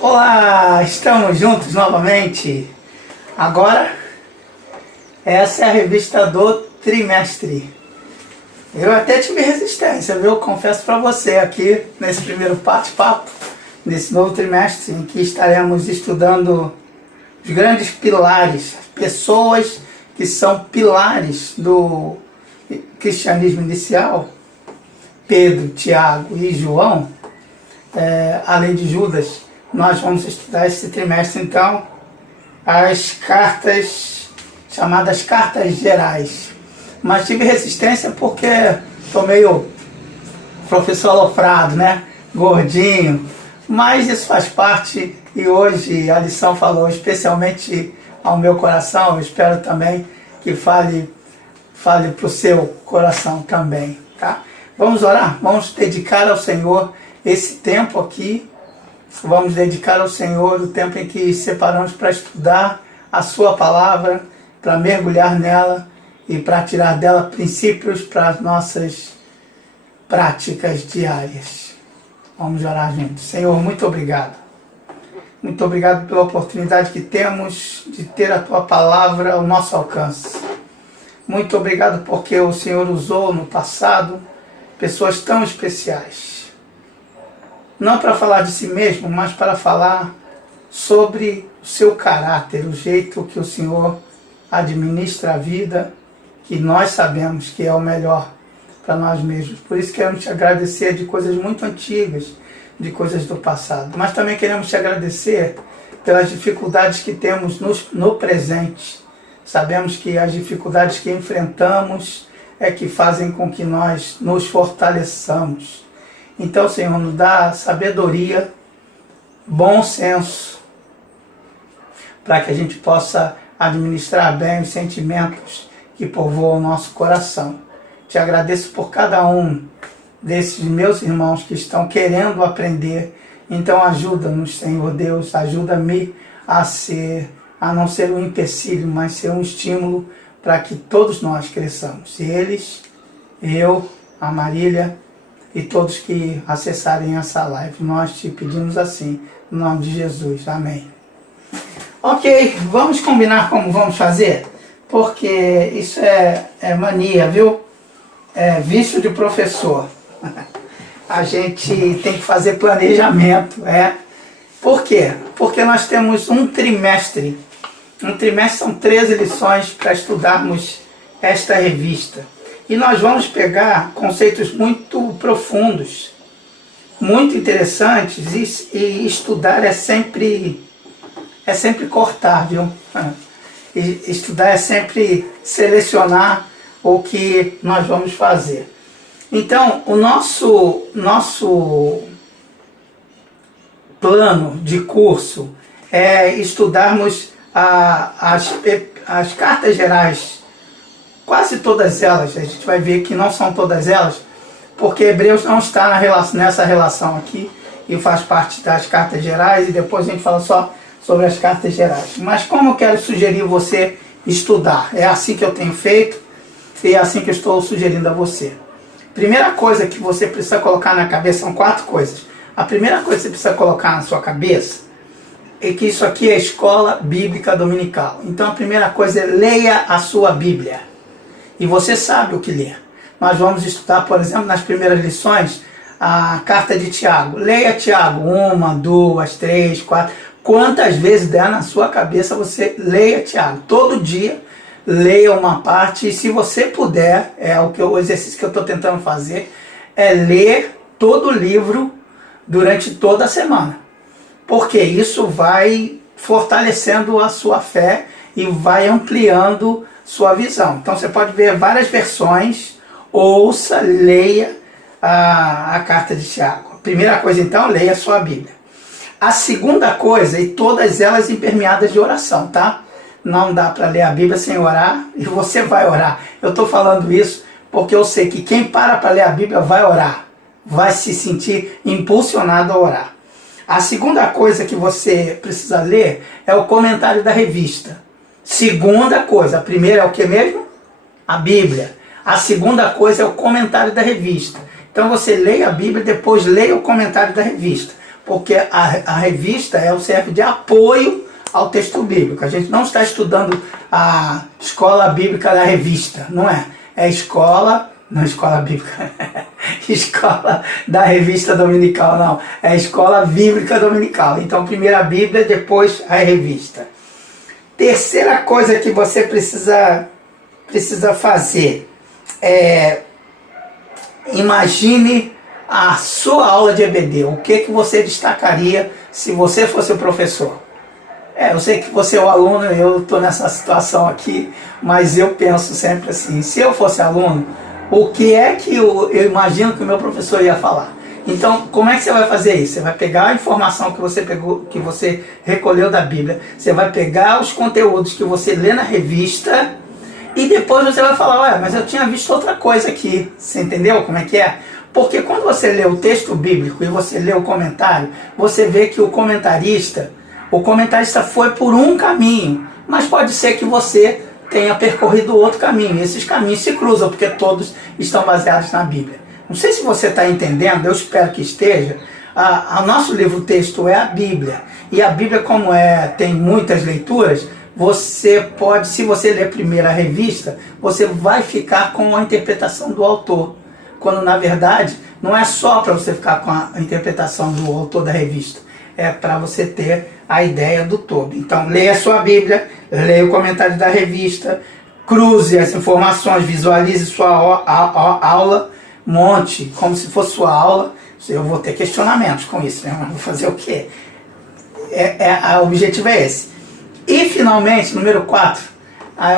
Olá, estamos juntos novamente. Agora, essa é a revista do trimestre. Eu até tive resistência, viu? Confesso para você aqui nesse primeiro bate-papo, nesse novo trimestre, em que estaremos estudando os grandes pilares, pessoas que são pilares do cristianismo inicial, Pedro, Tiago e João, além de Judas. Nós vamos estudar esse trimestre, então, as cartas, chamadas cartas gerais. Mas tive resistência porque estou meio professor alofrado, né? Gordinho. Mas isso faz parte e hoje a lição falou especialmente ao meu coração. Eu espero também que fale para o seu coração também, tá? Vamos orar? Vamos dedicar ao Senhor esse tempo aqui. Vamos dedicar ao Senhor o tempo em que separamos para estudar a sua palavra, para mergulhar nela e para tirar dela princípios para as nossas práticas diárias. Vamos orar juntos. Senhor, muito obrigado. Muito obrigado pela oportunidade que temos de ter a tua palavra ao nosso alcance. Muito obrigado porque o Senhor usou no passado pessoas tão especiais. Não para falar de si mesmo, mas para falar sobre o seu caráter, o jeito que o Senhor administra a vida, que nós sabemos que é o melhor para nós mesmos. Por isso queremos te agradecer de coisas muito antigas, de coisas do passado. Mas também queremos te agradecer pelas dificuldades que temos no presente. Sabemos que as dificuldades que enfrentamos é que fazem com que nós nos fortaleçamos. Então, Senhor, nos dá sabedoria, bom senso, para que a gente possa administrar bem os sentimentos que povoam o nosso coração. Te agradeço por cada um desses meus irmãos que estão querendo aprender. Então, ajuda-nos, Senhor Deus, ajuda-me a não ser um empecilho, mas ser um estímulo para que todos nós cresçamos. Eles, eu, a Marília e todos que acessarem essa live. Nós te pedimos assim, no nome de Jesus. Amém. Ok, vamos combinar como vamos fazer? Porque isso é mania, viu? É vício de professor. A gente tem que fazer planejamento, Por quê? Porque nós temos um trimestre. Um trimestre são 13 lições para estudarmos esta revista. E nós vamos pegar conceitos muito profundos, muito interessantes, e estudar é sempre cortar, viu? E estudar é sempre selecionar o que nós vamos fazer. Então, o nosso plano de curso é estudarmos as cartas gerais. Quase todas elas, a gente vai ver que não são todas elas, porque Hebreus não está nessa relação aqui, e faz parte das cartas gerais, e depois a gente fala só sobre as cartas gerais. Mas como eu quero sugerir você estudar? É assim que eu tenho feito, e é assim que eu estou sugerindo a você. Primeira coisa que você precisa colocar na cabeça, são 4 coisas. A primeira coisa que você precisa colocar na sua cabeça é que isso aqui é escola bíblica dominical. Então a primeira coisa é leia a sua Bíblia. E você sabe o que ler. Nós vamos estudar, por exemplo, nas primeiras lições, a carta de Tiago. Leia Tiago 1, 2, 3, 4. Quantas vezes der na sua cabeça, você leia Tiago. Todo dia, leia uma parte. E se você puder, o exercício que eu estou tentando fazer, é ler todo o livro durante toda a semana. Porque isso vai fortalecendo a sua fé e vai ampliando sua visão. Então você pode ver várias versões, ouça, leia a carta de Tiago. A primeira coisa então, leia a sua Bíblia. A segunda coisa, e todas elas impermeadas de oração, tá? Não dá para ler a Bíblia sem orar, e você vai orar. Eu estou falando isso porque eu sei que quem para ler a Bíblia vai orar, vai se sentir impulsionado a orar. A segunda coisa que você precisa ler é o comentário da revista. Segunda coisa, a primeira é o que mesmo? A Bíblia. A segunda coisa é o comentário da revista. Então você leia a Bíblia e depois leia o comentário da revista. porque a revista serve de apoio ao texto bíblico. A gente não está estudando a escola bíblica da revista, não é? É escola, não escola bíblica, escola da revista dominical, não. É escola bíblica dominical. Então, primeiro a Bíblia, depois a revista. Terceira coisa que você precisa fazer é imagine a sua aula de EBD. O que você destacaria se você fosse o professor? Eu sei que você é o aluno, eu estou nessa situação aqui, mas eu penso sempre assim, se eu fosse aluno, o que é que eu imagino que o meu professor ia falar? Então, como é que você vai fazer isso? Você vai pegar a informação que você pegou, que você recolheu da Bíblia, você vai pegar os conteúdos que você lê na revista e depois você vai falar, ué, mas eu tinha visto outra coisa aqui. Você entendeu como é que é? Porque quando você lê o texto bíblico e você lê o comentário, você vê que o comentarista foi por um caminho, mas pode ser que você tenha percorrido outro caminho. Esses caminhos se cruzam, porque todos estão baseados na Bíblia. Não sei se você está entendendo, eu espero que esteja. O nosso livro-texto é a Bíblia. E a Bíblia, como tem muitas leituras, você pode, se você ler primeiro a revista, você vai ficar com a interpretação do autor. Quando, na verdade, não é só para você ficar com a interpretação do autor da revista. É para você ter a ideia do todo. Então, leia a sua Bíblia, leia o comentário da revista, cruze as informações, visualize sua aula, monte como se fosse sua aula. Eu vou ter questionamentos com isso, né? Vou fazer o quê? O objetivo é esse. E, finalmente, número 4,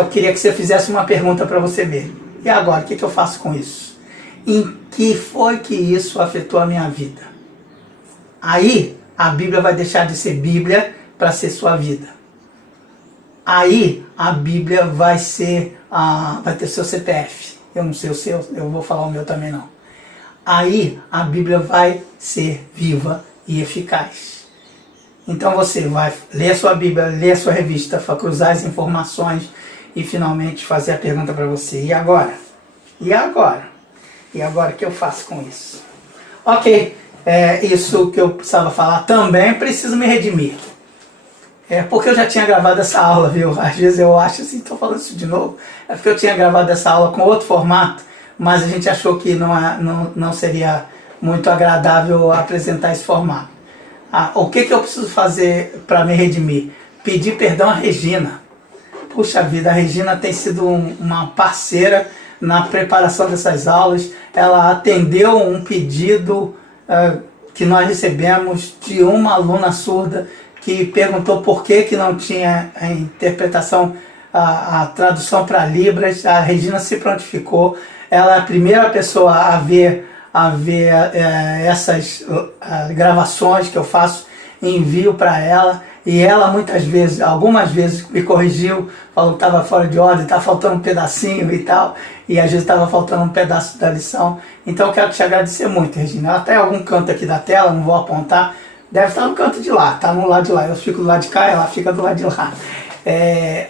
eu queria que você fizesse uma pergunta para você mesmo. E agora, o que eu faço com isso? Em que foi que isso afetou a minha vida? Aí, a Bíblia vai deixar de ser Bíblia para ser sua vida. Aí, a Bíblia vai ter seu CPF. Eu não sei o seu, eu vou falar o meu também não. Aí, a Bíblia vai ser viva e eficaz. Então você vai ler a sua Bíblia, ler a sua revista, vai cruzar as informações e finalmente fazer a pergunta para você. E agora? E agora? E agora o que eu faço com isso? Ok, isso que eu precisava falar. Também preciso me redimir. Porque eu já tinha gravado essa aula, viu? Às vezes eu acho assim, estou falando isso de novo. É porque eu tinha gravado essa aula com outro formato, mas a gente achou que não seria muito agradável apresentar esse formato. O que eu preciso fazer para me redimir? Pedir perdão à Regina. Puxa vida, a Regina tem sido uma parceira na preparação dessas aulas. Ela atendeu um pedido que nós recebemos de uma aluna surda que perguntou por que não tinha a interpretação, a tradução para Libras. A Regina se prontificou. Ela é a primeira pessoa a ver essas gravações que eu faço e envio para ela. E ela algumas vezes me corrigiu, falou que estava fora de ordem, estava faltando um pedacinho e tal, e às vezes estava faltando um pedaço da lição. Então eu quero te agradecer muito, Regina. Ela está em algum canto aqui da tela, não vou apontar, deve estar no canto de lá, está no lado de lá. Eu fico do lado de cá, ela fica do lado de lá.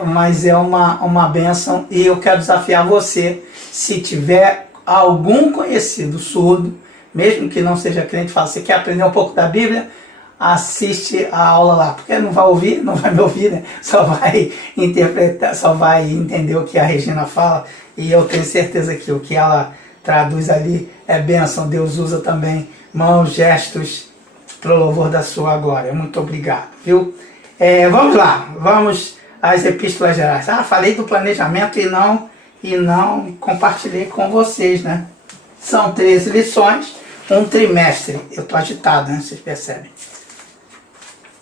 Mas é uma bênção, e eu quero desafiar você, se tiver algum conhecido surdo, mesmo que não seja crente, fala, você quer aprender um pouco da Bíblia? Assiste a aula lá, porque não vai ouvir, não vai me ouvir, né? Só vai interpretar, só vai entender o que a Regina fala, e eu tenho certeza que o que ela traduz ali é bênção. Deus usa também mãos, gestos, para o louvor da sua glória. Muito obrigado, viu? Vamos lá, vamos às epístolas gerais. Falei do planejamento e não compartilhei com vocês, né? São 13 lições, um trimestre. Eu estou agitado, né? Vocês percebem.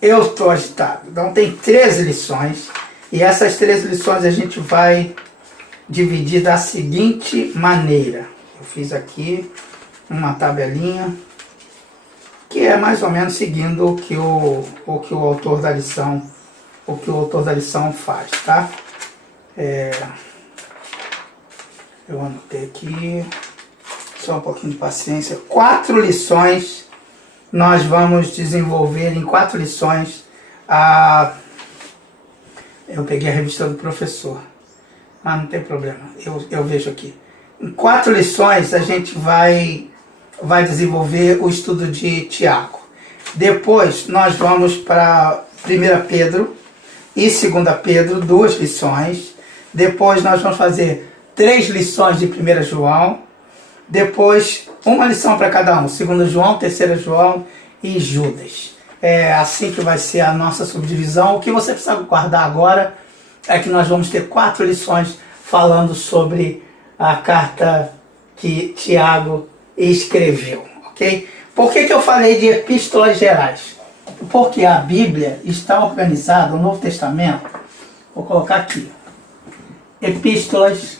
Eu estou agitado. Então tem 13 lições, e essas 13 lições a gente vai dividir da seguinte maneira. Eu fiz aqui uma tabelinha que é mais ou menos seguindo o que o autor da lição faz, tá? Eu anotei aqui, só um pouquinho de paciência. 4 lições nós vamos desenvolver, em 4 lições. Eu peguei a revista do professor, mas não tem problema, eu vejo aqui. Em 4 lições a gente vai desenvolver o estudo de Tiago. Depois nós vamos para 1 Pedro e 2 Pedro, 2 lições. Depois nós vamos fazer 3 lições de 1 João. Depois uma lição para cada um, 2 João, 3 João e Judas. É assim que vai ser a nossa subdivisão. O que você precisa guardar agora é que nós vamos ter 4 lições falando sobre a carta que Tiago escreveu, ok? Por que eu falei de epístolas gerais? Porque a Bíblia está organizada, o Novo Testamento, vou colocar aqui, epístolas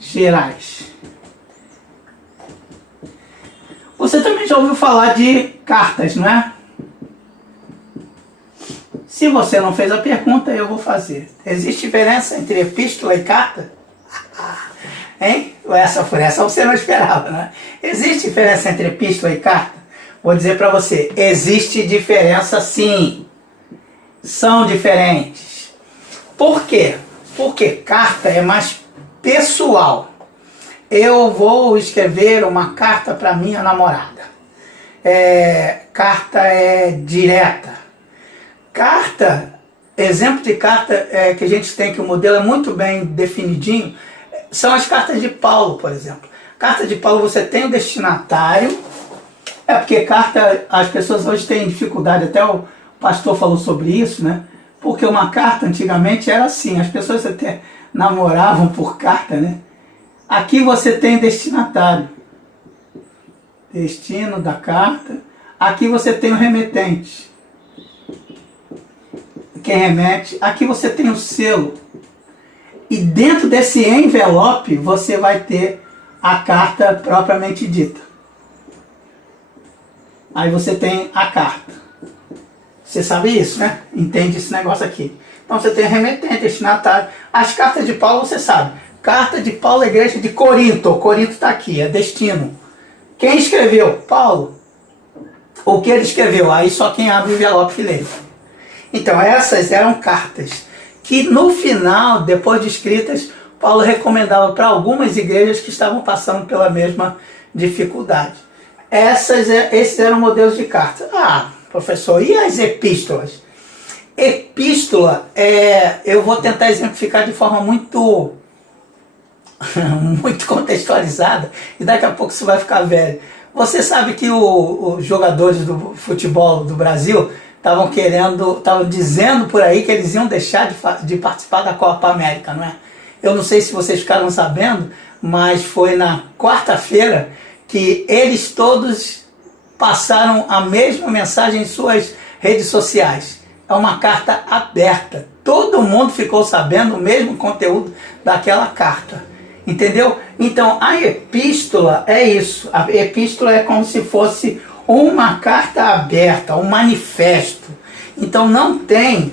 gerais. Você também já ouviu falar de cartas, não é? Se você não fez a pergunta, eu vou fazer. Existe diferença entre epístola e carta? Hein? Essa você não esperava, né? Existe diferença entre epístola e carta? Vou dizer para você, existe diferença sim. São diferentes. Por quê? Porque carta é mais pessoal. Eu vou escrever uma carta para minha namorada. Carta é direta. Carta, exemplo de carta que a gente tem, que o modelo é muito bem definidinho, são as cartas de Paulo, por exemplo. Carta de Paulo você tem o destinatário, porque carta, as pessoas hoje têm dificuldade, até o pastor falou sobre isso, né? Porque uma carta antigamente era assim, as pessoas até namoravam por carta, né? Aqui você tem destinatário, destino da carta. Aqui você tem o remetente, quem remete. Aqui você tem o selo. E dentro desse envelope você vai ter a carta propriamente dita. Aí você tem a carta. Você sabe isso, né? Entende esse negócio aqui. Então você tem remetente, destinatário. As cartas de Paulo você sabe. Carta de Paulo à igreja de Corinto. Corinto está aqui, é destino. Quem escreveu? Paulo. O que ele escreveu? Aí só quem abre o envelope que lê. Então essas eram cartas que no final, depois de escritas, Paulo recomendava para algumas igrejas que estavam passando pela mesma dificuldade. Esses eram modelos de carta. Ah, professor, e as epístolas? Epístola, eu vou tentar exemplificar de forma muito contextualizada, e daqui a pouco você vai ficar velho. Você sabe que os jogadores do futebol do Brasil estavam dizendo por aí que eles iam deixar de participar da Copa América, não é? Eu não sei se vocês ficaram sabendo, mas foi na quarta-feira que eles todos passaram a mesma mensagem em suas redes sociais. É uma carta aberta. Todo mundo ficou sabendo o mesmo conteúdo daquela carta. Entendeu? Então, a epístola é isso. A epístola é como se fosse uma carta aberta, um manifesto. Então, não tem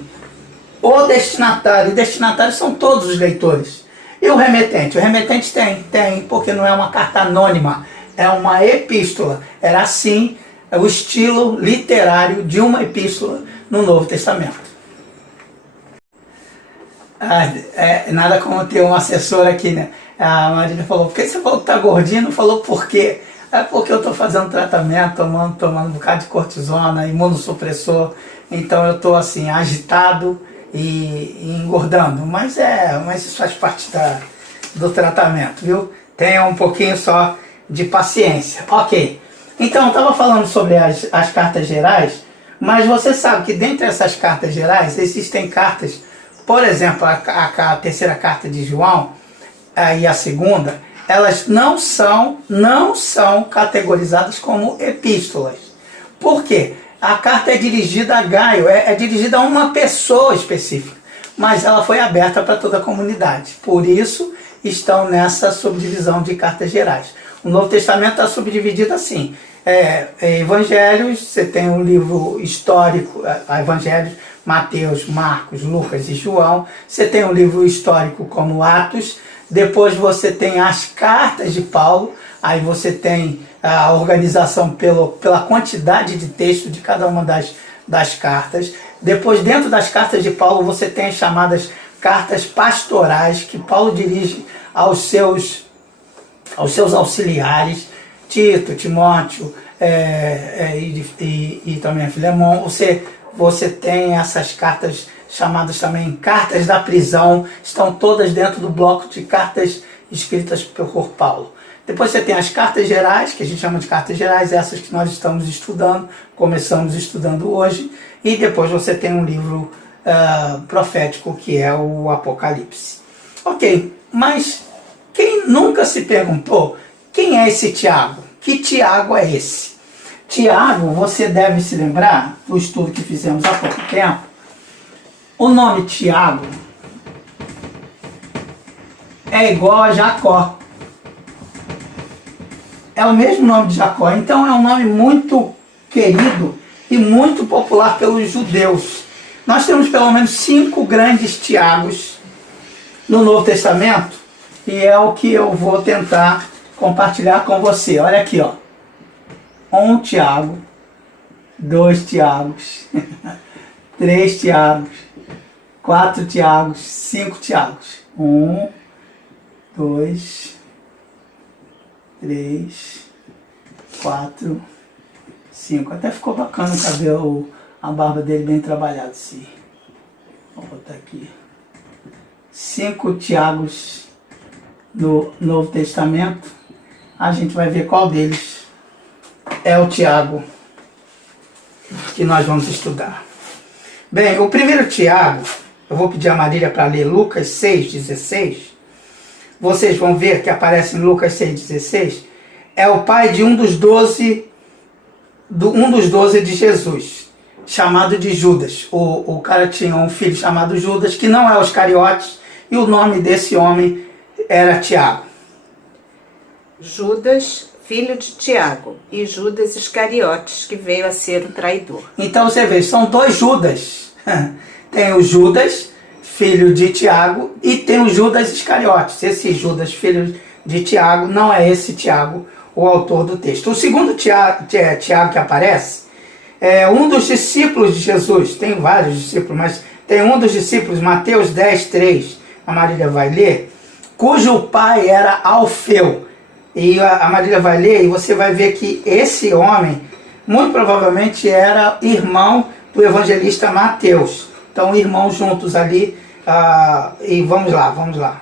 o destinatário. O destinatário são todos os leitores. E o remetente? O remetente tem, porque não é uma carta anônima. É uma epístola. Era assim o estilo literário de uma epístola no Novo Testamento. Nada como ter um assessor aqui, né? A Marília falou, por que você falou que tá gordinho? Não falou por quê? É porque eu estou fazendo tratamento, tomando um bocado de cortisona, imunossupressor. Então eu estou assim, agitado e engordando. Mas isso faz parte do tratamento, viu? Tenha um pouquinho só de paciência. Ok. Então eu estava falando sobre as cartas gerais, mas você sabe que dentre essas cartas gerais existem cartas, por exemplo, a terceira carta de João e a segunda, elas não são categorizadas como epístolas. Por quê? A carta é dirigida a Gaio, é dirigida a uma pessoa específica, mas ela foi aberta para toda a comunidade. Por isso estão nessa subdivisão de cartas gerais. O Novo Testamento está subdividido assim. Evangelhos, você tem um livro histórico, Evangelhos, Mateus, Marcos, Lucas e João. Você tem um livro histórico como Atos. Depois você tem as cartas de Paulo. Aí você tem a organização pela quantidade de texto de cada uma das cartas. Depois, dentro das cartas de Paulo, você tem as chamadas cartas pastorais, que Paulo dirige aos seus auxiliares. Tito, Timóteo e também Filemão. Você tem essas cartas chamadas também cartas da prisão, estão todas dentro do bloco de cartas escritas por Paulo. Depois você tem as cartas gerais, que a gente chama de cartas gerais, essas que nós estamos estudando, começamos estudando hoje, e depois você tem um livro profético, que é o Apocalipse. Ok, mas quem nunca se perguntou quem é esse Tiago? Que Tiago é esse? Tiago, você deve se lembrar do estudo que fizemos há pouco tempo. O nome Tiago é igual a Jacó. É o mesmo nome de Jacó. Então é um nome muito querido e muito popular pelos judeus. Nós temos pelo menos 5 grandes Tiagos no Novo Testamento, e é o que eu vou tentar compartilhar com você. Olha aqui, ó. 1 Tiago, 2 Tiagos, 3 Tiagos, 4 Tiagos, 5 Tiagos. 1, 2, 3, 4, 5. Até ficou bacana o cabelo, a barba dele bem trabalhada, sim. Vou botar aqui. 5 Tiagos no Novo Testamento. A gente vai ver qual deles é o Tiago que nós vamos estudar. Bem, o primeiro Tiago, eu vou pedir a Marília para ler Lucas 6,16. Vocês vão ver que aparece em Lucas 6,16. É o pai de um dos 12 de Jesus, chamado de Judas. O cara tinha um filho chamado Judas, que não é os Iscariotes, e o nome desse homem era Tiago. Judas, filho de Tiago, e Judas Iscariotes, que veio a ser o traidor. Então você vê, são 2 Judas. Tem o Judas, filho de Tiago, e tem o Judas Iscariotes. Esse Judas, filho de Tiago, não é esse Tiago o autor do texto. O segundo Tiago que aparece é um dos discípulos de Jesus. Tem vários discípulos, mas tem um dos discípulos, Mateus 10:3, a Marília vai ler, cujo pai era Alfeu. E a Marília vai ler e você vai ver que esse homem, muito provavelmente, era irmão do evangelista Mateus. Então, irmãos juntos ali. E vamos lá.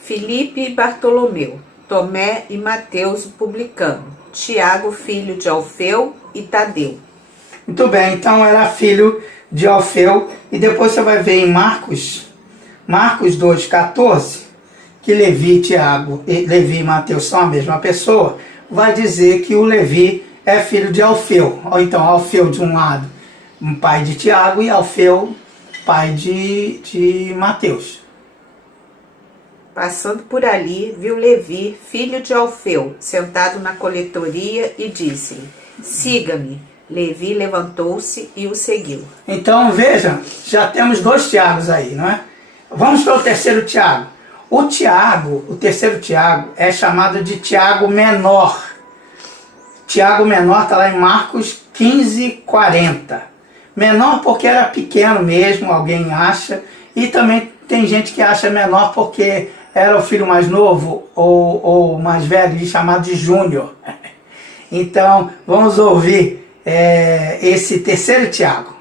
Filipe e Bartolomeu, Tomé e Mateus o publicano, Tiago, filho de Alfeu, e Tadeu. Muito bem, então era filho de Alfeu. E depois você vai ver em Marcos 2,14, que Levi e Mateus são a mesma pessoa, vai dizer que o Levi é filho de Alfeu. Ou então Alfeu de um lado, um pai de Tiago, e Alfeu, pai de Mateus. Passando por ali, viu Levi, filho de Alfeu, sentado na coletoria, e disse-lhe: siga-me. Levi levantou-se e o seguiu. Então veja, já temos 2 Tiagos aí, não é? Vamos para o terceiro Tiago. O terceiro Tiago, é chamado de Tiago Menor. Tiago Menor está lá em Marcos 15:40. Menor porque era pequeno mesmo, alguém acha. E também tem gente que acha menor porque era o filho mais novo ou mais velho, chamado de Júnior. Então, vamos ouvir esse terceiro Tiago.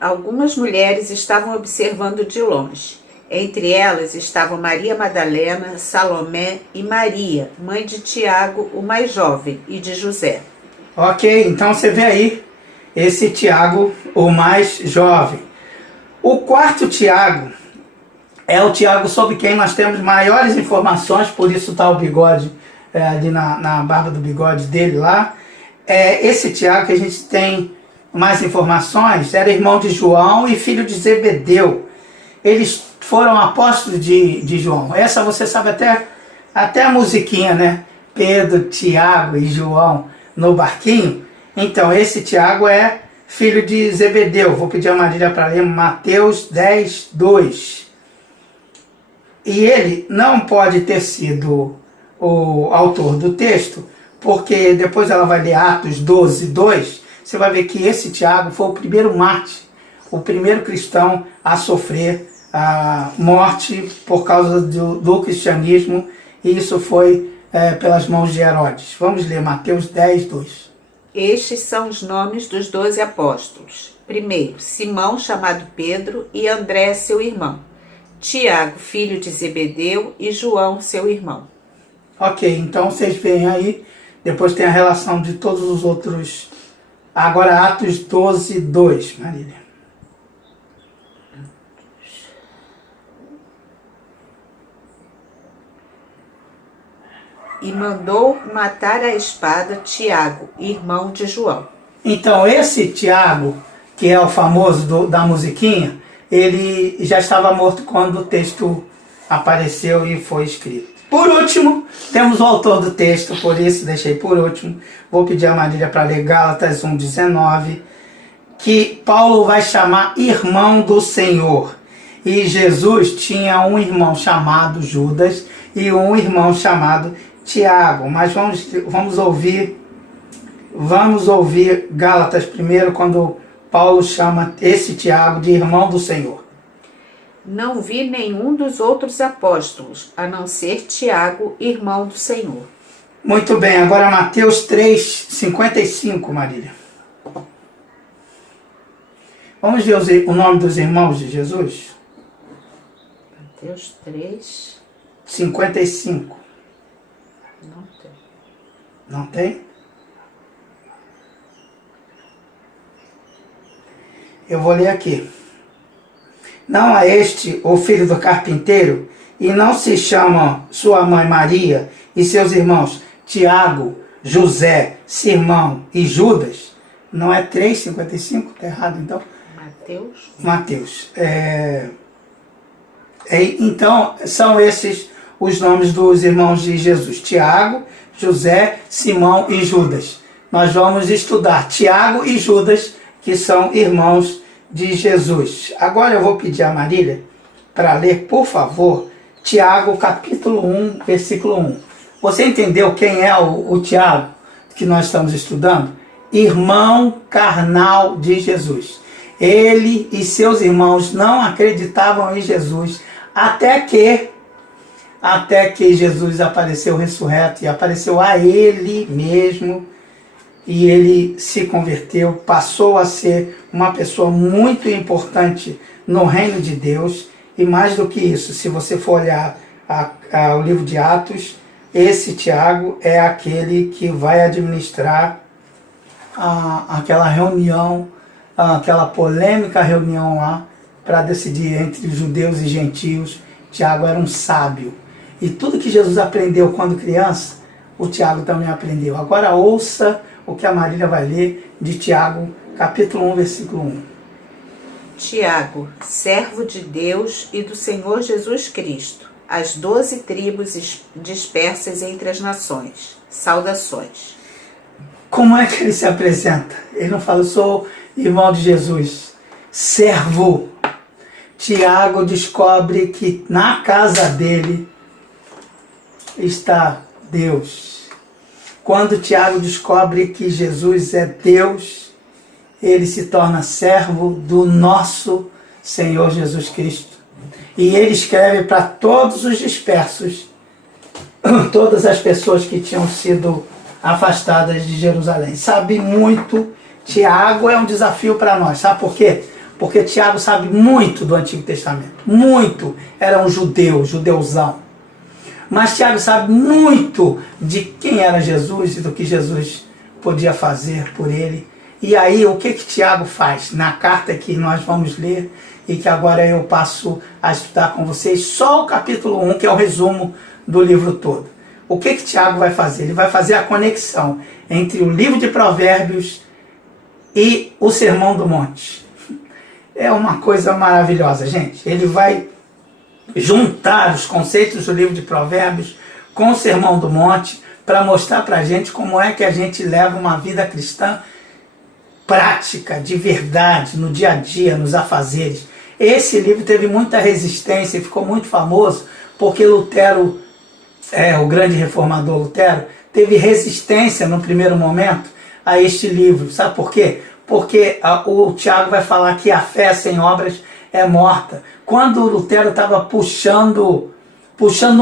Algumas mulheres estavam observando de longe. Entre elas estavam Maria Madalena, Salomé e Maria, mãe de Tiago, o mais jovem, e de José. Ok, então você vê aí esse Tiago, o mais jovem. O quarto Tiago é o Tiago sobre quem nós temos maiores informações, por isso está o bigode ali na barba do bigode dele lá. Esse Tiago que a gente tem mais informações, era irmão de João e filho de Zebedeu. Eles foram apóstolos de João. Essa você sabe até a musiquinha, né? Pedro, Tiago e João no barquinho. Então, esse Tiago é filho de Zebedeu. Vou pedir a Marília para ler Mateus 10:2. E ele não pode ter sido o autor do texto, porque depois ela vai ler Atos 12:2. Você vai ver que esse Tiago foi o primeiro mártir, o primeiro cristão a sofrer a morte por causa do cristianismo, e isso foi pelas mãos de Herodes. Vamos ler Mateus 10, 2. Estes são os nomes dos 12 apóstolos. Primeiro, Simão, chamado Pedro, e André, seu irmão. Tiago, filho de Zebedeu, e João, seu irmão. Ok, então vocês veem aí, depois tem a relação de todos os outros. Agora Atos 12, 2, Marília. E mandou matar a espada Tiago, irmão de João. Então esse Tiago, que é o famoso da musiquinha, ele já estava morto quando o texto apareceu e foi escrito. Por último, temos o autor do texto, por isso deixei por último. Vou pedir a Marília para ler Gálatas 1,19, que Paulo vai chamar irmão do Senhor. E Jesus tinha um irmão chamado Judas e um irmão chamado Tiago. Mas vamos ouvir Gálatas primeiro, quando Paulo chama esse Tiago de irmão do Senhor. Não vi nenhum dos outros apóstolos, a não ser Tiago, irmão do Senhor. Muito bem, agora Mateus 3, 55, Marília. Vamos ver o nome dos irmãos de Jesus? Mateus 3, 55. não tem. Não tem? Eu vou ler aqui. Não é este o filho do carpinteiro? E não se chama sua mãe Maria e seus irmãos Tiago, José, Simão e Judas? Não é 3,55? Está errado então? Mateus. Então, são esses os nomes dos irmãos de Jesus. Tiago, José, Simão e Judas. Nós vamos estudar Tiago e Judas, que são irmãos de Jesus. Agora eu vou pedir a Marília para ler, por favor, Tiago capítulo 1, versículo 1. Você entendeu quem é o Tiago que nós estamos estudando? Irmão carnal de Jesus. Ele e seus irmãos não acreditavam em Jesus até que Jesus apareceu ressurreto e apareceu a ele mesmo. E ele se converteu, passou a ser uma pessoa muito importante no reino de Deus. E mais do que isso, se você for olhar o livro de Atos, esse Tiago é aquele que vai administrar aquela reunião, aquela polêmica reunião lá, para decidir entre os judeus e gentios. Tiago era um sábio. E tudo que Jesus aprendeu quando criança, o Tiago também aprendeu. Agora ouça o que a Marília vai ler de Tiago, capítulo 1, versículo 1. Tiago, servo de Deus e do Senhor Jesus Cristo, as 12 tribos dispersas entre as nações. Saudações. Como é que ele se apresenta? Ele não fala, eu sou irmão de Jesus. Servo. Tiago descobre que na casa dele está Deus. Quando Tiago descobre que Jesus é Deus, ele se torna servo do nosso Senhor Jesus Cristo. E ele escreve para todos os dispersos, todas as pessoas que tinham sido afastadas de Jerusalém. Sabe muito. Tiago é um desafio para nós. Sabe por quê? Porque Tiago sabe muito do Antigo Testamento. Muito. Era um judeuzão. Mas Tiago sabe muito de quem era Jesus e do que Jesus podia fazer por ele. E aí, o que Tiago faz? Na carta que nós vamos ler e que agora eu passo a estudar com vocês, só o capítulo 1, que é o resumo do livro todo. O que Tiago vai fazer? Ele vai fazer a conexão entre o livro de Provérbios e o Sermão do Monte. É uma coisa maravilhosa, gente. Ele vai juntar os conceitos do livro de Provérbios com o Sermão do Monte para mostrar para a gente como é que a gente leva uma vida cristã prática, de verdade, no dia a dia, nos afazeres. Esse livro teve muita resistência e ficou muito famoso porque Lutero, o grande reformador Lutero, teve resistência no primeiro momento a este livro. Sabe por quê? Porque o Tiago vai falar que a fé sem obras é morta. Quando Lutero estava puxando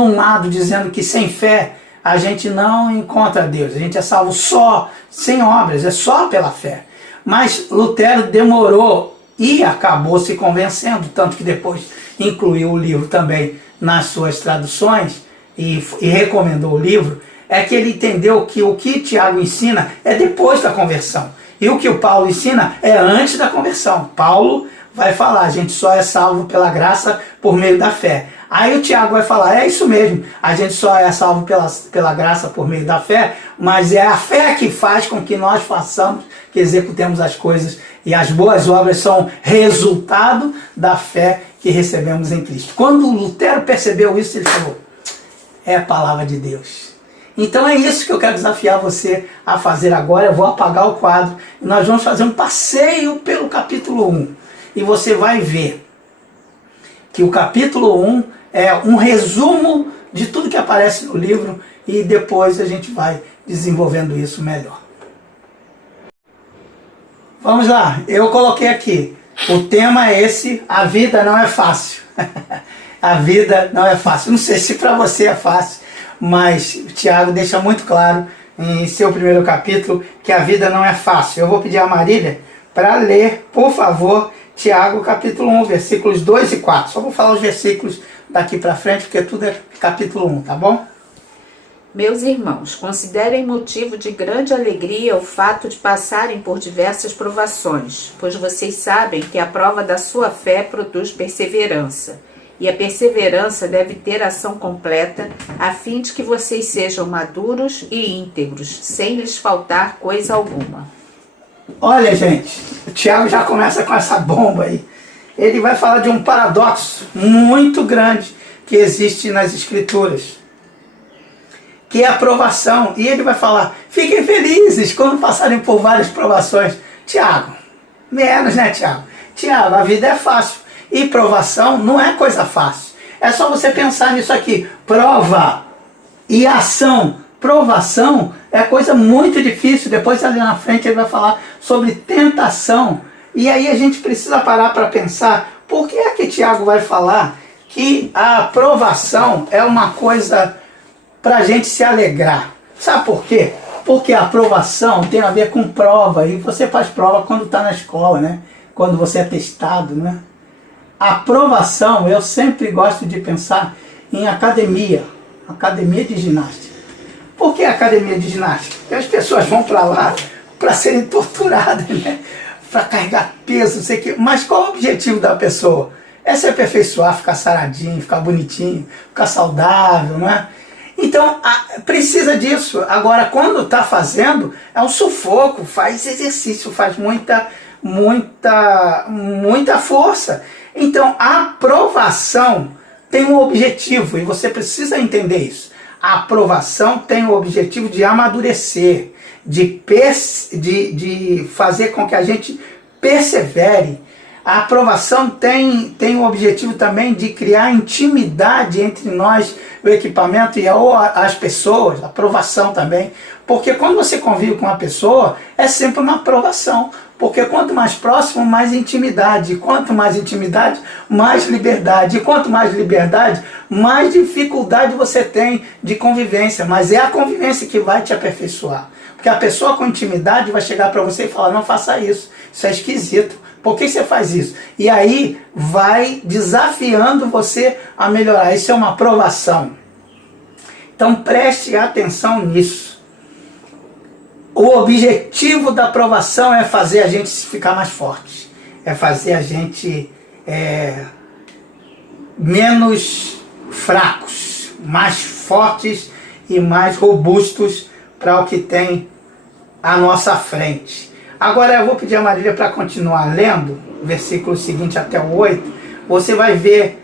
um lado, dizendo que sem fé a gente não encontra Deus. A gente é salvo só, sem obras, é só pela fé. Mas Lutero demorou e acabou se convencendo, tanto que depois incluiu o livro também nas suas traduções e recomendou o livro, é que ele entendeu que o que Tiago ensina é depois da conversão. E o que o Paulo ensina é antes da conversão. Paulo vai falar, a gente só é salvo pela graça por meio da fé. Aí o Tiago vai falar, é isso mesmo, a gente só é salvo pela graça por meio da fé, mas é a fé que faz com que nós façamos, que executemos as coisas, e as boas obras são resultado da fé que recebemos em Cristo. Quando Lutero percebeu isso, ele falou, é a palavra de Deus. Então é isso que eu quero desafiar você a fazer agora. Eu vou apagar o quadro e nós vamos fazer um passeio pelo capítulo 1. E você vai ver que o capítulo 1 é um resumo de tudo que aparece no livro e depois a gente vai desenvolvendo isso melhor. Vamos lá, eu coloquei aqui, o tema é esse, a vida não é fácil. A vida não é fácil. Não sei se para você é fácil, mas o Tiago deixa muito claro em seu primeiro capítulo que a vida não é fácil. Eu vou pedir a Marília para ler, por favor, Tiago capítulo 1, versículos 2 e 4. Só vou falar os versículos daqui para frente, porque tudo é capítulo 1, tá bom? Meus irmãos, considerem motivo de grande alegria o fato de passarem por diversas provações, pois vocês sabem que a prova da sua fé produz perseverança. E a perseverança deve ter ação completa, a fim de que vocês sejam maduros e íntegros, sem lhes faltar coisa alguma. Olha, gente, o Tiago já começa com essa bomba aí. Ele vai falar de um paradoxo muito grande que existe nas Escrituras, que é a provação. E ele vai falar, fiquem felizes quando passarem por várias provações. Tiago, menos, né, Tiago? Tiago, a vida é fácil. E provação não é coisa fácil. É só você pensar nisso aqui. Prova e ação. Provação é coisa muito difícil. Depois ali na frente ele vai falar sobre tentação. E aí a gente precisa parar para pensar. Por que é que Tiago vai falar que a provação é uma coisa para a gente se alegrar? Sabe por quê? Porque a aprovação tem a ver com prova. E você faz prova quando está na escola, né? Quando você é testado, né? A aprovação, eu sempre gosto de pensar em academia de ginástica. Por que academia de ginástica? Porque as pessoas vão para lá para serem torturadas, né? Para carregar peso, não sei o quê. Mas qual o objetivo da pessoa? É se aperfeiçoar, ficar saradinho, ficar bonitinho, ficar saudável, não é? Então, precisa disso. Agora, quando está fazendo, é um sufoco, faz exercício, faz muita força. Então, a aprovação tem um objetivo, e você precisa entender isso. A aprovação tem o objetivo de amadurecer, de fazer com que a gente persevere. A aprovação tem o objetivo também de criar intimidade entre nós, o equipamento e as pessoas, a aprovação também. Porque quando você convive com uma pessoa, é sempre uma aprovação. Porque quanto mais próximo, mais intimidade. E quanto mais intimidade, mais liberdade. E quanto mais liberdade, mais dificuldade você tem de convivência. Mas é a convivência que vai te aperfeiçoar. Porque a pessoa com intimidade vai chegar para você e falar, não faça isso, isso é esquisito. Por que você faz isso? E aí vai desafiando você a melhorar. Isso é uma aprovação. Então preste atenção nisso. O objetivo da aprovação é fazer a gente ficar mais forte. É fazer a gente menos fracos, mais fortes e mais robustos para o que tem à nossa frente. Agora eu vou pedir a Marília para continuar lendo, versículo seguinte até o 8. Você vai ver,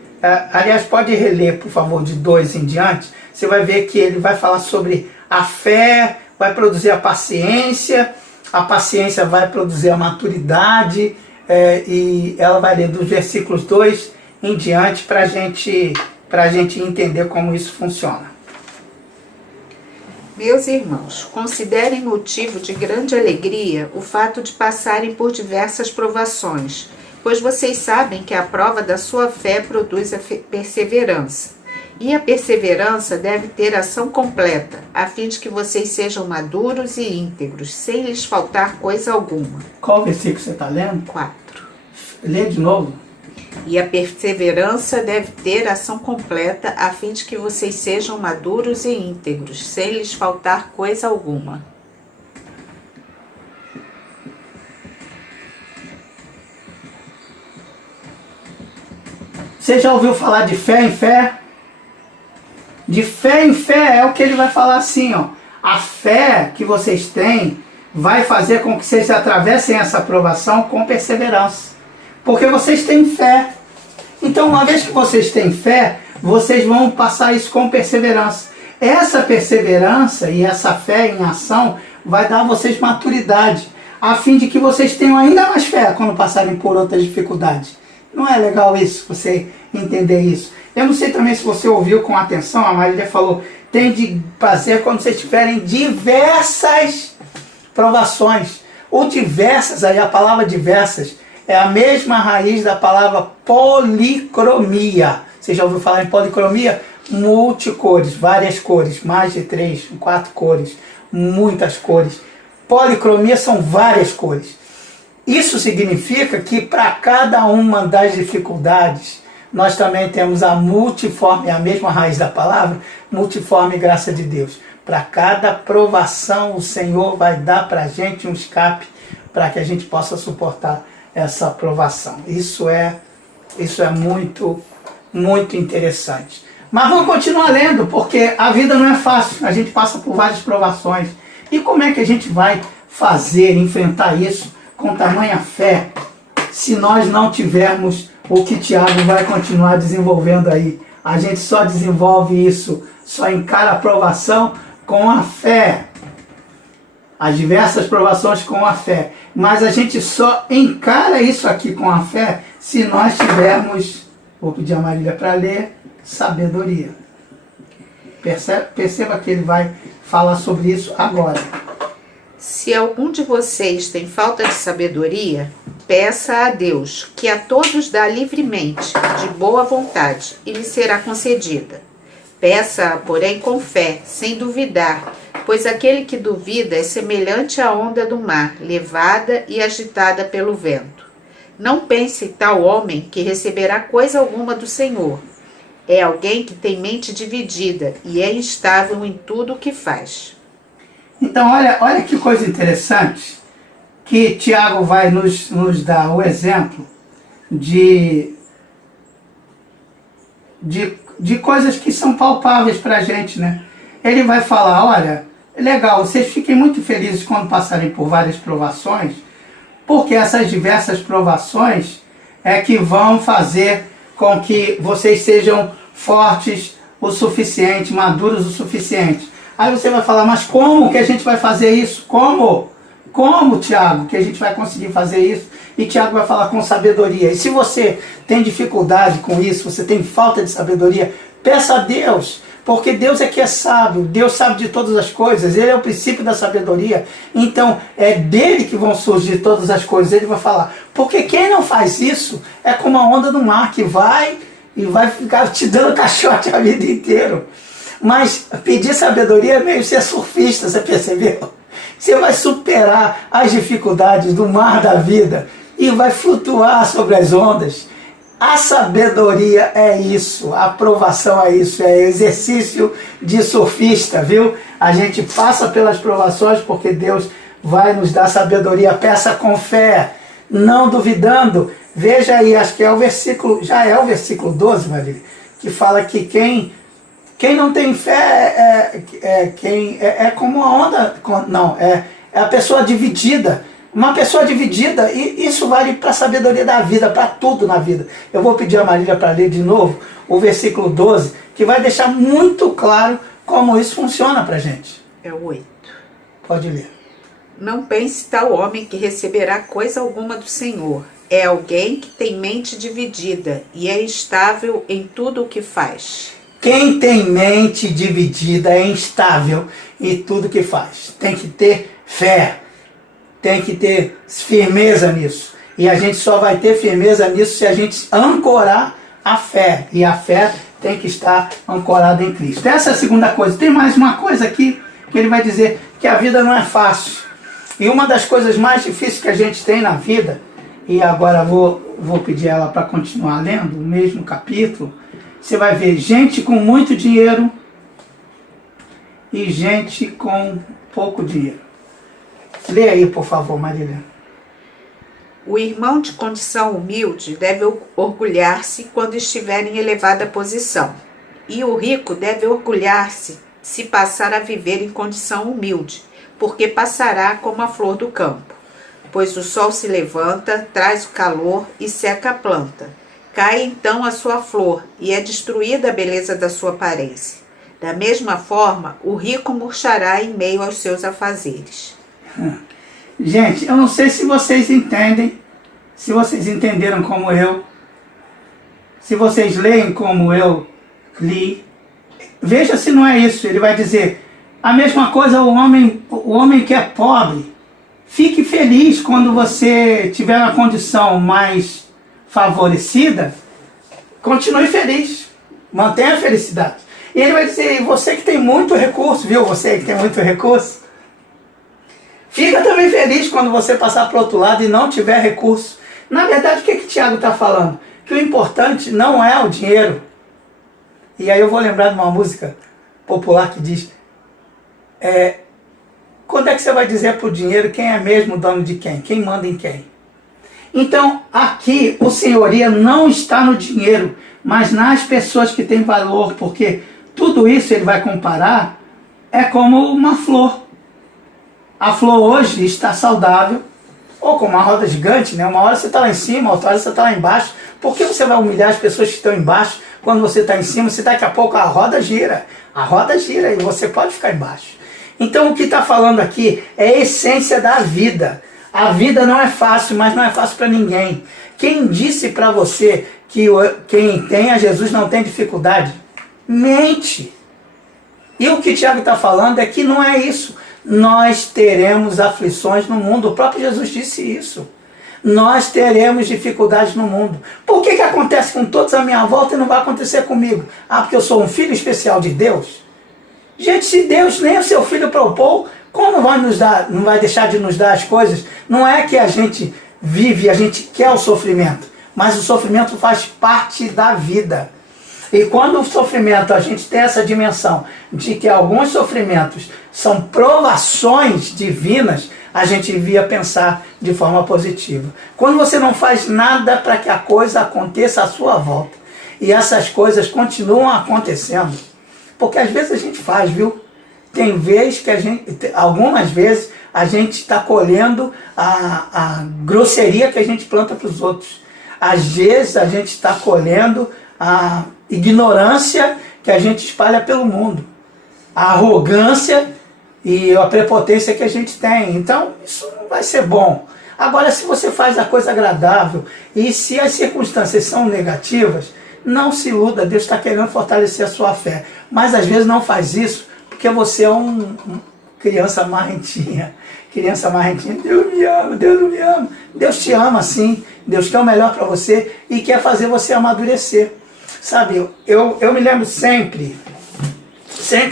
aliás, pode reler, por favor, de 2 em diante. Você vai ver que ele vai falar sobre a fé, vai produzir a paciência vai produzir a maturidade, e ela vai ler dos versículos 2 em diante para a gente entender como isso funciona. Meus irmãos, considerem motivo de grande alegria o fato de passarem por diversas provações, pois vocês sabem que a prova da sua fé produz a perseverança. E a perseverança deve ter ação completa, a fim de que vocês sejam maduros e íntegros, sem lhes faltar coisa alguma. Qual versículo você está lendo? 4. Lê de novo. E a perseverança deve ter ação completa, a fim de que vocês sejam maduros e íntegros, sem lhes faltar coisa alguma. Você já ouviu falar de fé em fé? De fé em fé é o que ele vai falar assim, ó. A fé que vocês têm vai fazer com que vocês atravessem essa provação com perseverança. Porque vocês têm fé. Então, uma vez que vocês têm fé, vocês vão passar isso com perseverança. Essa perseverança e essa fé em ação vai dar a vocês maturidade, a fim de que vocês tenham ainda mais fé quando passarem por outras dificuldades. Não é legal isso, você entender isso? Eu não sei também se você ouviu com atenção, a Marília falou, tem de fazer quando vocês tiverem diversas provações. Ou diversas, aí a palavra diversas é a mesma raiz da palavra policromia. Você já ouviu falar em policromia? Multicores, várias cores, mais de 3, 4 cores, muitas cores. Policromia são várias cores. Isso significa que para cada uma das dificuldades, nós também temos a multiforme, a mesma raiz da palavra, multiforme graça de Deus. Para cada provação, o Senhor vai dar para a gente um escape para que a gente possa suportar essa provação. Isso é muito, muito interessante. Mas vamos continuar lendo, porque a vida não é fácil. A gente passa por várias provações. E como é que a gente vai fazer, enfrentar isso com tamanha fé, se nós não tivermos o que Tiago vai continuar desenvolvendo aí? A gente só desenvolve isso, só encara a provação com a fé. As diversas provações com a fé. Mas a gente só encara isso aqui com a fé se nós tivermos, vou pedir a Marília para ler, sabedoria. Perceba que ele vai falar sobre isso agora. Se algum de vocês tem falta de sabedoria, peça a Deus, que a todos dá livremente, de boa vontade, e lhe será concedida. Peça-a, porém, com fé, sem duvidar, pois aquele que duvida é semelhante à onda do mar, levada e agitada pelo vento. Não pense tal homem que receberá coisa alguma do Senhor. É alguém que tem mente dividida e é instável em tudo o que faz. Então, olha que coisa interessante, que Tiago vai nos dar o exemplo de coisas que são palpáveis para a gente, né? Ele vai falar, olha, legal, vocês fiquem muito felizes quando passarem por várias provações, porque essas diversas provações é que vão fazer com que vocês sejam fortes o suficiente, maduros o suficiente. Aí você vai falar, mas como que a gente vai fazer isso? Como? Como, Tiago, que a gente vai conseguir fazer isso? E Tiago vai falar com sabedoria. E se você tem dificuldade com isso, você tem falta de sabedoria, peça a Deus, porque Deus é que é sábio, Deus sabe de todas as coisas, Ele é o princípio da sabedoria, então é dele que vão surgir todas as coisas. Ele vai falar, porque quem não faz isso é como a onda do mar, que vai e vai ficar te dando caixote a vida inteira. Mas pedir sabedoria é meio ser surfista, você percebeu? Você vai superar as dificuldades do mar da vida e vai flutuar sobre as ondas. A sabedoria é isso, a aprovação é isso, é exercício de surfista, viu? A gente passa pelas provações porque Deus vai nos dar sabedoria. Peça com fé, não duvidando. Veja aí, acho que é o versículo, já é o versículo 12, Marília, que fala que quem não tem fé é como uma onda, não, é a pessoa dividida. Uma pessoa dividida, e isso vale para a sabedoria da vida, para tudo na vida. Eu vou pedir a Marília para ler de novo o versículo 12, que vai deixar muito claro como isso funciona para a gente. É o 8. Pode ler. Não pense tal homem que receberá coisa alguma do Senhor. É alguém que tem mente dividida e é instável em tudo o que faz. Quem tem mente dividida é instável em tudo que faz. Tem que ter fé. Tem que ter firmeza nisso. E a gente só vai ter firmeza nisso se a gente ancorar a fé. E a fé tem que estar ancorado em Cristo. Essa é a segunda coisa. Tem mais uma coisa aqui que ele vai dizer, que a vida não é fácil. E uma das coisas mais difíceis que a gente tem na vida, e agora vou pedir ela para continuar lendo o mesmo capítulo, você vai ver gente com muito dinheiro e gente com pouco dinheiro. Lê aí, por favor, Marília. O irmão de condição humilde deve orgulhar-se quando estiver em elevada posição, e o rico deve orgulhar-se se passar a viver em condição humilde, porque passará como a flor do campo. Pois o sol se levanta, traz o calor e seca a planta. Cai então a sua flor e é destruída a beleza da sua aparência. Da mesma forma, o rico murchará em meio aos seus afazeres. Gente, eu não sei se vocês entendem, se vocês entenderam como eu, se vocês leem como eu li. Veja se não é isso. Ele vai dizer a mesma coisa o homem que é pobre. Fique feliz quando você tiver uma condição mais favorecida. Continue feliz. Mantenha a felicidade. E ele vai dizer, você que tem muito recurso, viu? Você que tem muito recurso. Fica também feliz quando você passar para o outro lado e não tiver recurso. Na verdade, o que Tiago está falando? Que o importante não é o dinheiro. E aí eu vou lembrar de uma música popular que diz, quando é que você vai dizer para o dinheiro quem é mesmo dono de quem? Quem manda em quem? Então, aqui, o senhoria não está no dinheiro, mas nas pessoas que têm valor, porque tudo isso ele vai comparar, é como uma flor. A flor hoje está saudável, ou como uma roda gigante, né? Uma hora você está lá em cima, outra hora você está lá embaixo. Por que você vai humilhar as pessoas que estão embaixo quando você está em cima? Se daqui a pouco a roda gira e você pode ficar embaixo. Então o que está falando aqui é a essência da vida. A vida não é fácil, mas não é fácil para ninguém. Quem disse para você que quem tem a Jesus não tem dificuldade? Mente. E o que o Tiago está falando é que não é isso. Nós teremos aflições no mundo. O próprio Jesus disse isso. Nós teremos dificuldades no mundo. Por que acontece com todos à minha volta e não vai acontecer comigo? Ah, porque eu sou um filho especial de Deus? Gente, se Deus nem o seu filho propôs, como não vai deixar de nos dar as coisas? Não é que a gente vive, a gente quer o sofrimento, mas o sofrimento faz parte da vida. E quando o sofrimento, a gente tem essa dimensão de que alguns sofrimentos são provações divinas, a gente devia pensar de forma positiva. Quando você não faz nada para que a coisa aconteça à sua volta, e essas coisas continuam acontecendo, porque às vezes a gente faz, viu? Tem vezes que algumas vezes a gente está colhendo a grosseria que a gente planta para os outros. Às vezes a gente está colhendo a ignorância que a gente espalha pelo mundo. A arrogância e a prepotência que a gente tem. Então isso não vai ser bom. Agora, se você faz a coisa agradável e se as circunstâncias são negativas, não se iluda, Deus está querendo fortalecer a sua fé. Mas às vezes não faz isso porque você é criança marrentinha. Criança marrentinha, Deus me ama, Deus não me ama. Deus te ama sim, Deus quer o melhor para você e quer fazer você amadurecer. Sabe, eu me lembro sempre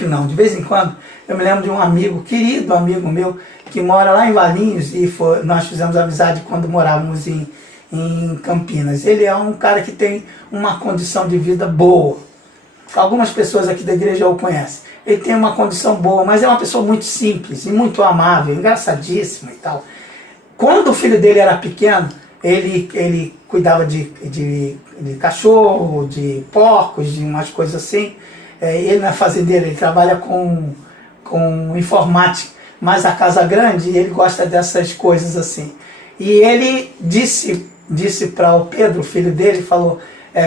não, de vez em quando, eu me lembro de um amigo, querido amigo meu, que mora lá em Valinhos, e nós fizemos amizade quando morávamos em Campinas. Ele é um cara que tem uma condição de vida boa. Algumas pessoas aqui da igreja o conhecem. Ele tem uma condição boa, mas é uma pessoa muito simples e muito amável, engraçadíssima e tal. Quando o filho dele era pequeno, ele cuidava de cachorro, de porcos, de umas coisas assim. Ele não é fazendeiro, ele trabalha com informática, mas a casa grande, ele gosta dessas coisas assim. E ele disse para o Pedro, filho dele, falou,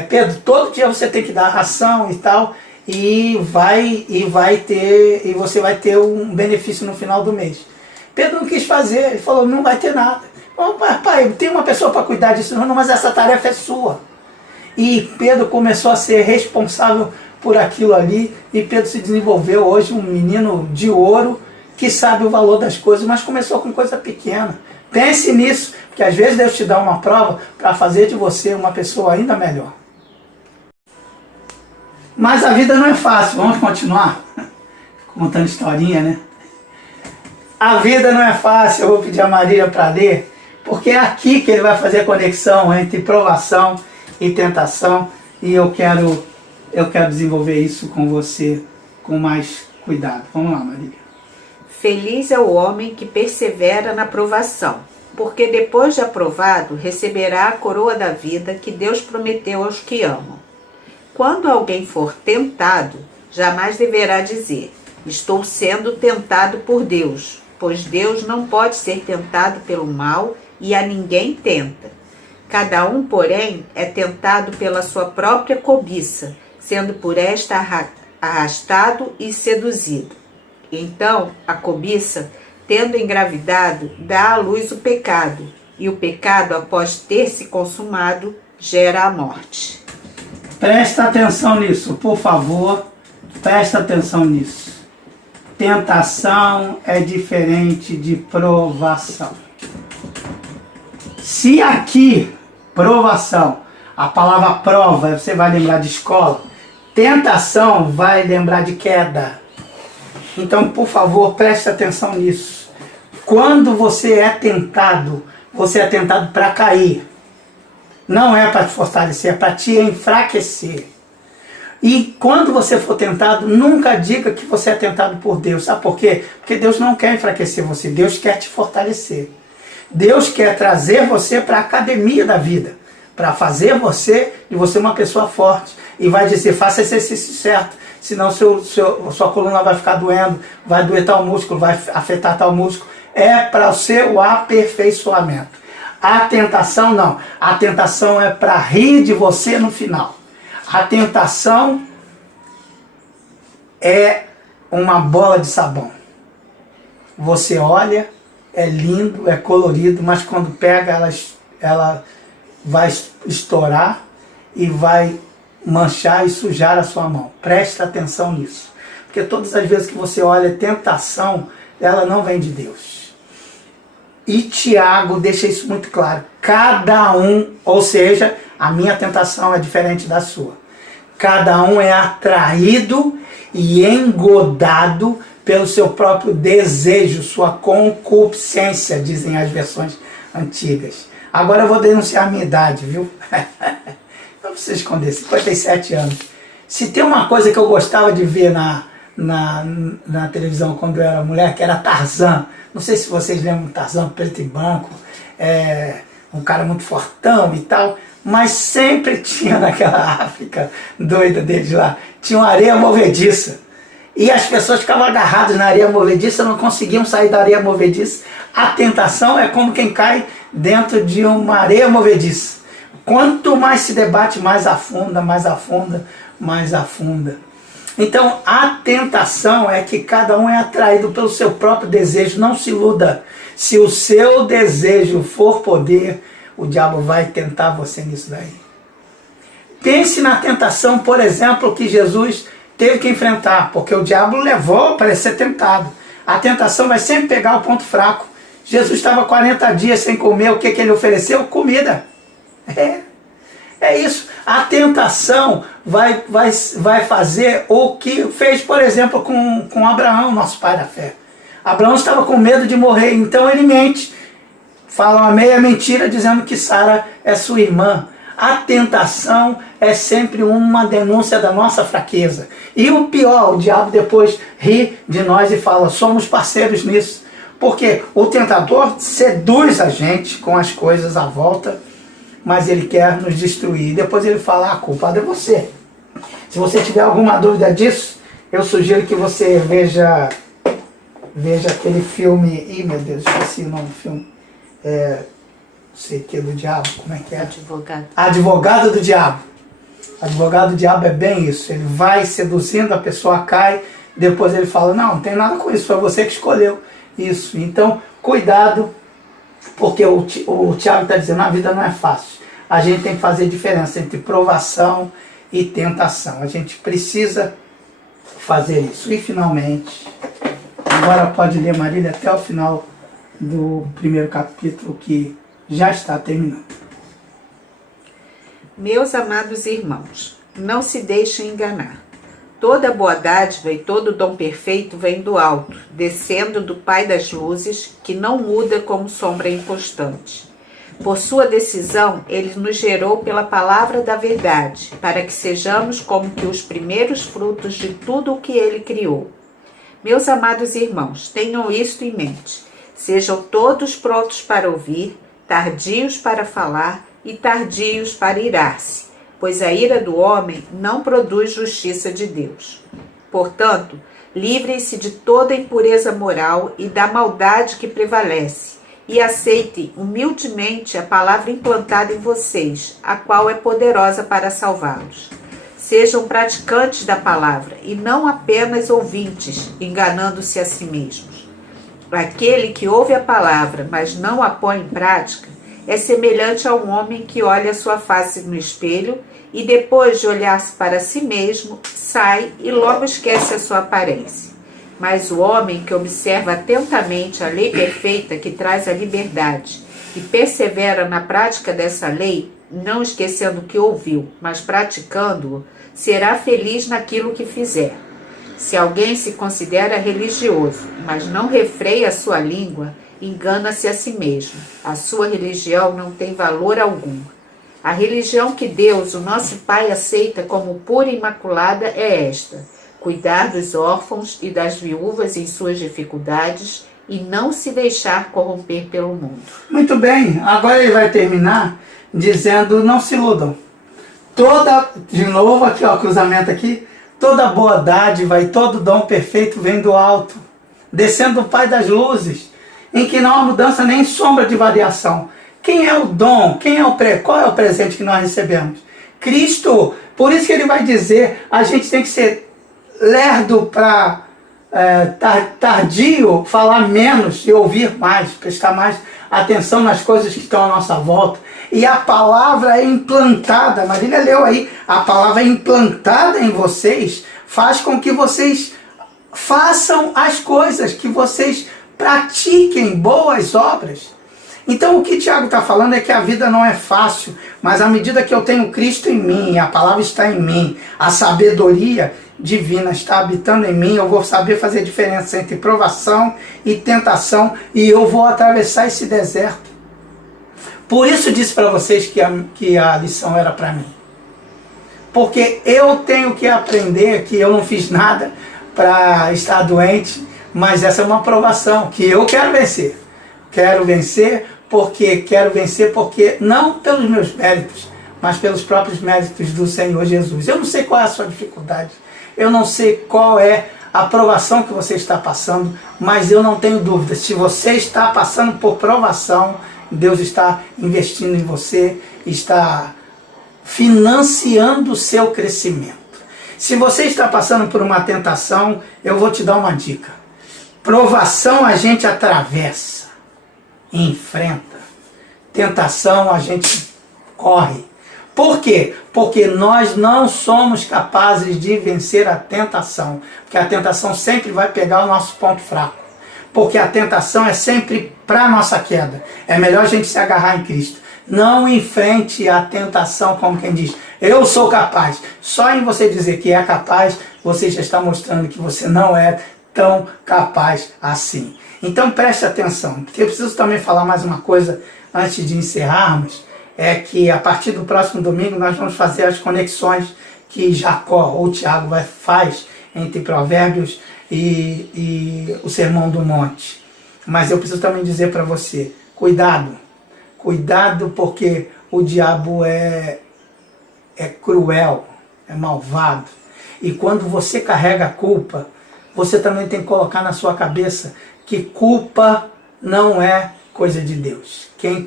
Pedro, todo dia você tem que dar ração e tal, e você vai ter um benefício no final do mês. Pedro não quis fazer, ele falou, não vai ter nada. Oh, pai, tem uma pessoa para cuidar disso, não, mas essa tarefa é sua. E Pedro começou a ser responsável por aquilo ali, e Pedro se desenvolveu hoje um menino de ouro, que sabe o valor das coisas, mas começou com coisa pequena. Pense nisso, porque às vezes Deus te dá uma prova para fazer de você uma pessoa ainda melhor. Mas a vida não é fácil. Vamos continuar? Contando historinha, né? A vida não é fácil. Eu vou pedir a Marília para ler, porque é aqui que ele vai fazer a conexão entre provação e tentação. E eu quero desenvolver isso com você com mais cuidado. Vamos lá, Marília. Feliz é o homem que persevera na provação, porque depois de aprovado receberá a coroa da vida que Deus prometeu aos que amam. Quando alguém for tentado, jamais deverá dizer: estou sendo tentado por Deus, pois Deus não pode ser tentado pelo mal e a ninguém tenta. Cada um, porém, é tentado pela sua própria cobiça, sendo por esta arrastado e seduzido. Então, a cobiça, tendo engravidado, dá à luz o pecado, e o pecado, após ter se consumado, gera a morte. Presta atenção nisso, por favor. Presta atenção nisso. Tentação é diferente de provação. Se aqui, provação, a palavra prova, você vai lembrar de escola, tentação vai lembrar de queda. Então, por favor, preste atenção nisso. Quando você é tentado para cair. Não é para te fortalecer, é para te enfraquecer. E quando você for tentado, nunca diga que você é tentado por Deus. Sabe por quê? Porque Deus não quer enfraquecer você, Deus quer te fortalecer. Deus quer trazer você para a academia da vida, para fazer de você uma pessoa forte. E vai dizer, faça esse exercício certo, senão sua coluna vai ficar doendo, vai doer tal músculo, vai afetar tal músculo. É para o seu aperfeiçoamento. A tentação não. A tentação é para rir de você no final. A tentação é uma bola de sabão. Você olha, é lindo, é colorido, mas quando pega, ela vai estourar e vai manchar e sujar a sua mão. Presta atenção nisso. Porque todas as vezes que você olha tentação, ela não vem de Deus. E Tiago deixa isso muito claro. Cada um, ou seja, a minha tentação é diferente da sua. Cada um é atraído e engodado pelo seu próprio desejo, sua concupiscência, dizem as versões antigas. Agora eu vou denunciar a minha idade, viu? Não precisa esconder, 57 anos. Se tem uma coisa que eu gostava de ver na televisão quando eu era mulher, que era Tarzan. Não sei se vocês lembram do Tarzan, preto e branco, um cara muito fortão e tal, mas sempre tinha naquela África doida deles lá, tinha uma areia movediça. E as pessoas ficavam agarradas na areia movediça, não conseguiam sair da areia movediça. A tentação é como quem cai dentro de uma areia movediça. Quanto mais se debate, mais afunda, mais afunda, mais afunda. Então, a tentação é que cada um é atraído pelo seu próprio desejo. Não se iluda. Se o seu desejo for poder, o diabo vai tentar você nisso daí. Pense na tentação, por exemplo, que Jesus teve que enfrentar, porque o diabo levou para ele ser tentado. A tentação vai sempre pegar o ponto fraco. Jesus estava 40 dias sem comer, o que ele ofereceu? Comida. É isso. A tentação vai fazer o que fez, por exemplo, com Abraão, nosso pai da fé. Abraão estava com medo de morrer, então ele mente. Fala uma meia mentira dizendo que Sara é sua irmã. A tentação é sempre uma denúncia da nossa fraqueza. E o pior, o diabo depois ri de nós e fala, somos parceiros nisso. Porque o tentador seduz a gente com as coisas à volta, mas ele quer nos destruir. Depois ele fala, a culpada é você. Se você tiver alguma dúvida disso, eu sugiro que você veja aquele filme, meu Deus, esqueci o nome do filme, não sei o que, do diabo, como é que é? Advogado do Diabo. Advogado do Diabo é bem isso, ele vai seduzindo, a pessoa cai, depois ele fala, não tem nada com isso, foi você que escolheu isso. Então, cuidado, porque o Tiago está dizendo, a vida não é fácil. A gente tem que fazer diferença entre provação e tentação. A gente precisa fazer isso. E finalmente, agora pode ler, Marília, até o final do primeiro capítulo, que já está terminando. Meus amados irmãos, não se deixem enganar. Toda boa dádiva e todo dom perfeito vem do alto, descendo do Pai das luzes, que não muda como sombra inconstante. Por sua decisão, ele nos gerou pela palavra da verdade, para que sejamos como que os primeiros frutos de tudo o que ele criou. Meus amados irmãos, tenham isto em mente. Sejam todos prontos para ouvir, tardios para falar e tardios para irar-se, pois a ira do homem não produz justiça de Deus. Portanto, livrem-se de toda impureza moral e da maldade que prevalece, e aceitem humildemente a palavra implantada em vocês, a qual é poderosa para salvá-los. Sejam praticantes da palavra e não apenas ouvintes, enganando-se a si mesmos. Aquele que ouve a palavra, mas não a põe em prática, é semelhante a um homem que olha sua face no espelho e depois de olhar-se para si mesmo, sai e logo esquece a sua aparência. Mas o homem que observa atentamente a lei perfeita que traz a liberdade e persevera na prática dessa lei, não esquecendo o que ouviu, mas praticando-o, será feliz naquilo que fizer. Se alguém se considera religioso, mas não refreia a sua língua, engana-se a si mesmo. A sua religião não tem valor algum. A religião que Deus, o nosso Pai, aceita como pura e imaculada é esta: cuidar dos órfãos e das viúvas em suas dificuldades e não se deixar corromper pelo mundo. Muito bem, agora ele vai terminar dizendo: não se iludam. De novo aqui, ó, cruzamento aqui, toda boa dádiva e todo dom perfeito vem do alto, descendo do Pai das luzes, em que não há mudança nem sombra de variação. Quem é o dom? Qual é o presente que nós recebemos? Cristo. Por isso que ele vai dizer, a gente tem que ser lerdo para tardio, falar menos e ouvir mais, prestar mais atenção nas coisas que estão à nossa volta. E a palavra é implantada, a Marília leu aí, a palavra é implantada em vocês, faz com que vocês façam as coisas, que vocês pratiquem boas obras. Então o que Tiago está falando é que a vida não é fácil, mas à medida que eu tenho Cristo em mim, a palavra está em mim, a sabedoria divina está habitando em mim, eu vou saber fazer a diferença entre provação e tentação, e eu vou atravessar esse deserto. Por isso disse para vocês que a lição era para mim. Porque eu tenho que aprender que eu não fiz nada para estar doente, mas essa é uma provação que eu quero vencer. Quero vencer porque não pelos meus méritos, mas pelos próprios méritos do Senhor Jesus. Eu não sei qual é a sua dificuldade, eu não sei qual é a provação que você está passando, mas eu não tenho dúvida, se você está passando por provação, Deus está investindo em você, está financiando o seu crescimento. Se você está passando por uma tentação, eu vou te dar uma dica. Provação a gente atravessa, enfrenta. Tentação a gente corre. Por quê? Porque nós não somos capazes de vencer a tentação. Porque a tentação sempre vai pegar o nosso ponto fraco. Porque a tentação é sempre para a nossa queda. É melhor a gente se agarrar em Cristo. Não enfrente a tentação como quem diz, eu sou capaz. Só em você dizer que é capaz, você já está mostrando que você não é tão capaz assim. Então preste atenção, porque eu preciso também falar mais uma coisa antes de encerrarmos, é que a partir do próximo domingo nós vamos fazer as conexões que Jacó ou Tiago faz entre Provérbios e o Sermão do Monte. Mas eu preciso também dizer para você, cuidado porque o diabo é cruel, é malvado. E quando você carrega a culpa, você também tem que colocar na sua cabeça que culpa não é coisa de Deus. Quem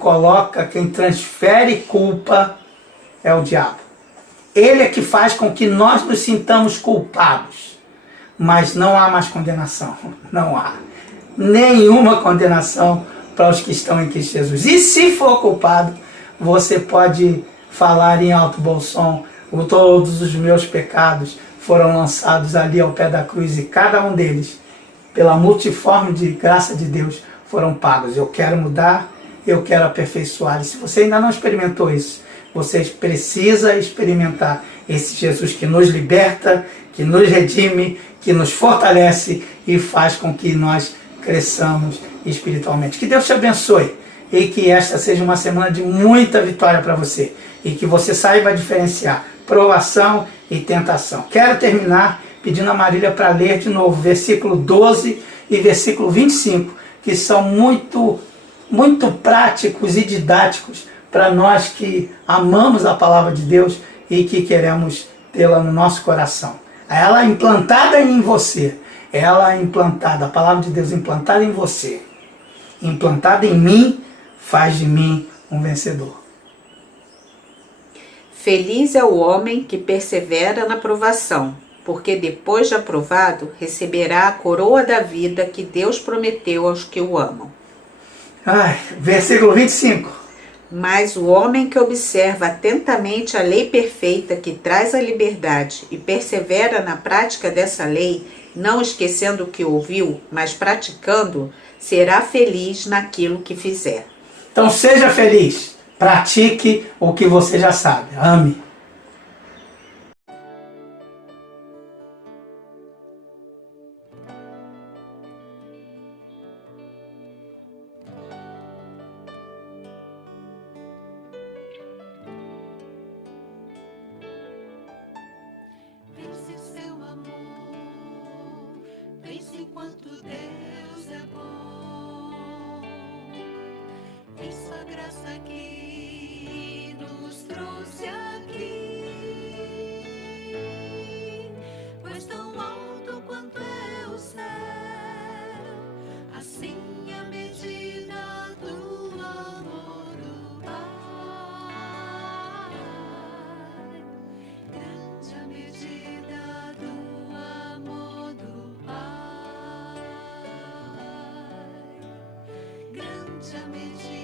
transfere culpa é o diabo. Ele é que faz com que nós nos sintamos culpados. Mas não há mais condenação. Não há nenhuma condenação para os que estão em Cristo Jesus. E se for culpado, você pode falar em alto bom som, todos os meus pecados foram lançados ali ao pé da cruz e cada um deles, pela multiforme de graça de Deus, foram pagos. Eu quero mudar, eu quero aperfeiçoar. E se você ainda não experimentou isso, você precisa experimentar esse Jesus que nos liberta, que nos redime, que nos fortalece e faz com que nós cresçamos espiritualmente. Que Deus te abençoe e que esta seja uma semana de muita vitória para você e que você saiba diferenciar provação e tentação. Quero terminar pedindo a Marília para ler de novo versículo 12 e versículo 25, que são muito práticos e didáticos para nós que amamos a palavra de Deus e que queremos tê-la no nosso coração. Ela implantada em você, ela implantada, a palavra de Deus implantada em você, implantada em mim, faz de mim um vencedor. Feliz é o homem que persevera na provação, porque depois de aprovado, receberá a coroa da vida que Deus prometeu aos que o amam. Versículo 25. Mas o homem que observa atentamente a lei perfeita que traz a liberdade e persevera na prática dessa lei, não esquecendo o que ouviu, mas praticando, será feliz naquilo que fizer. Então seja feliz, pratique o que você já sabe, ame. Pense o seu amor, pense quanto Deus é bom. Em sua graça que nos trouxe aqui, pois tão alto quanto é o céu, assim a medida do amor do Pai. Grande a medida do amor do Pai. Grande a medida